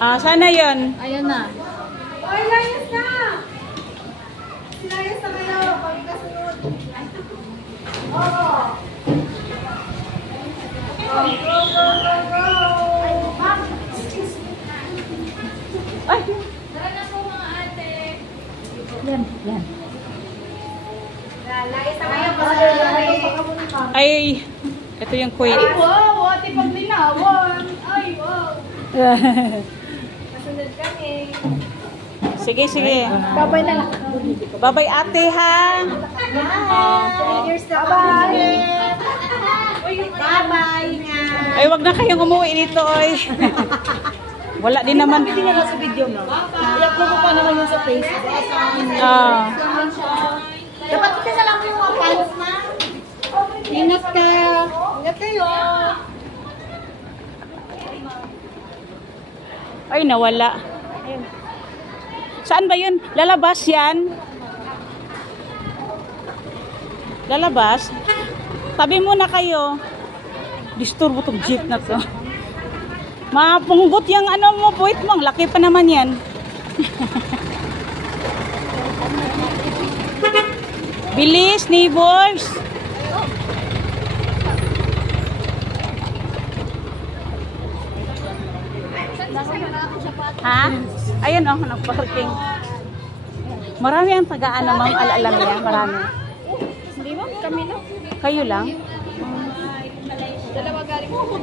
Ah, sana yun. Ayan na. Oy, layas na! Layas na kayo. Pagkasunod. Oo. Go, go, go, go, go. Ay, ma'am. Ay! Tara na po mga ate. Yan, yan. Layas na kayo. Ay, ito yung queen. Ay, wow. Ate pag linawan. Ay, wow. Masunod kami. Sige, sige. Babay na lang. Bye-bye ate ha. Cheers na kami. Bye-bye nga. Ay, wag na kayong umuwi dito, oy. Wala din naman. Hindi nga sa video, no? I-upload ko pa naman yun sa Facebook. Ah. Dapat kita na lang yung mga fans, ma. Ingat ka. Ingat kayo. Ay, nawala. Saan ba yun? Lalabas yan? Lalabas? Tabi muna kayo. Disturbo tong jeep na to. Mapunggot yung ano mo, puwit mo. Ang laki pa naman yan. Bilis, neighbors. Ha? Ayan o, nag-parking. Marami ang tagaan ma'am, alam niya, marami. Hindi mo, kami lang. Kayo lang? Dalawa galing mo.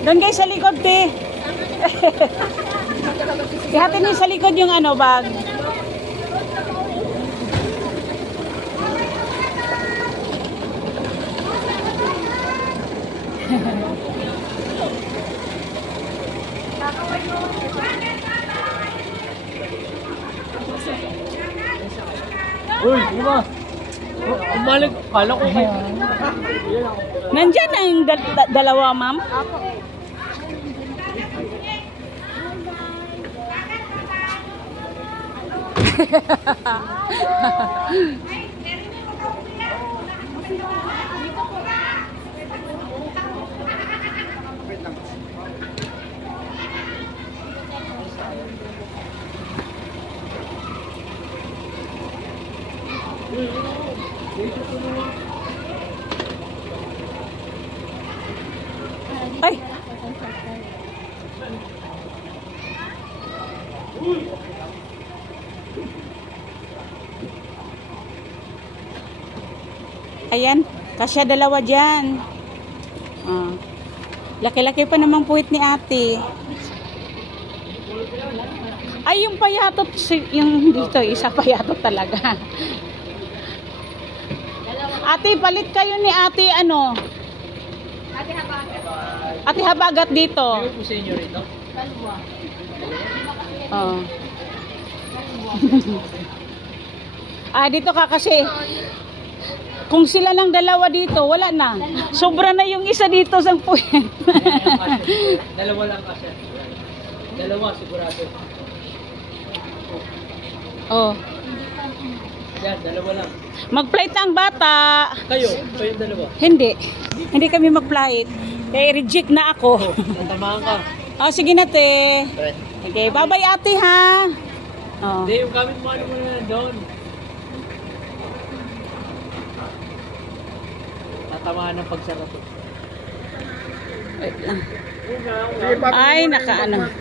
Doon guys sa likod, te. Ihatin niyo sa likod yung ano, bag. Uy, di ba? Umalig, kala ko kayo. Nandyan ang dalawa, ma'am. Ay! Ayan, kasya dalawa dyan. Ah. Laki-laki pa naman puwit ni ate. Ay, yung payatot, yung dito, isa payatot talaga. Ate, palit kayo ni ate, ano? Ate habagat. Ate habagat dito. Ano po sa inyo rito? Dalawa. Oh. Dito ka kasi. Kung sila lang dalawa dito, wala na. Sobra na yung isa dito sa puwet. Dalawa lang kasi. Dalawa sigurado. Oh. Yan, dalawa lang. Mag-flight ang bata. Kayong dalawa. Hindi. Hindi kami mag-flight. Kaya reject na ako. Tatamaan ka. Oh, sige na te. Okay, bye-bye ate ha. Oh. Hindi, yung gamit mo ano mo na doon. Tatamaan ng pagsarap. Wait lang. Ay, nakaano.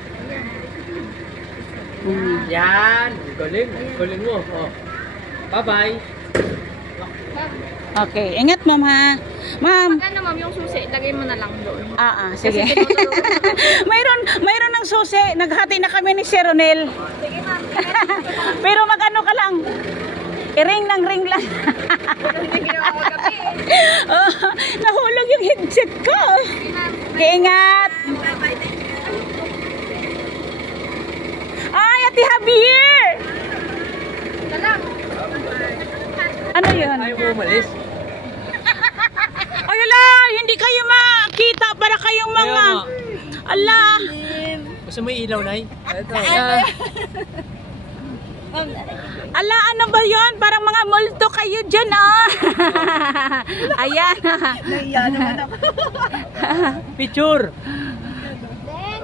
Yan. Galing. Galing mo. Oh. Bye-bye. Okay, ingat ma'am ha. Ma'am. Pag ano ma'am, yung susi, lagay mo na lang doon. Sige. mayroon ng susi. Naghati na kami ni Sir Ronel. Sige ma'am. Pero mag-ano ka lang. I-ring ng ring lang. Hindi ginawa ko gabi. Oh, nahulog yung headset ko. Okay, ingat. Ay, Ate Javier. Dalang. Ano yun? Ayaw mo umalis? Ay, ala, hindi kayo makita para kayong mga... Ala. Gusto mo ilaw, Nay? Ito. Ala, ano ba yon? Parang mga multo kayo dyan, ah. Ayan. Picture. Then,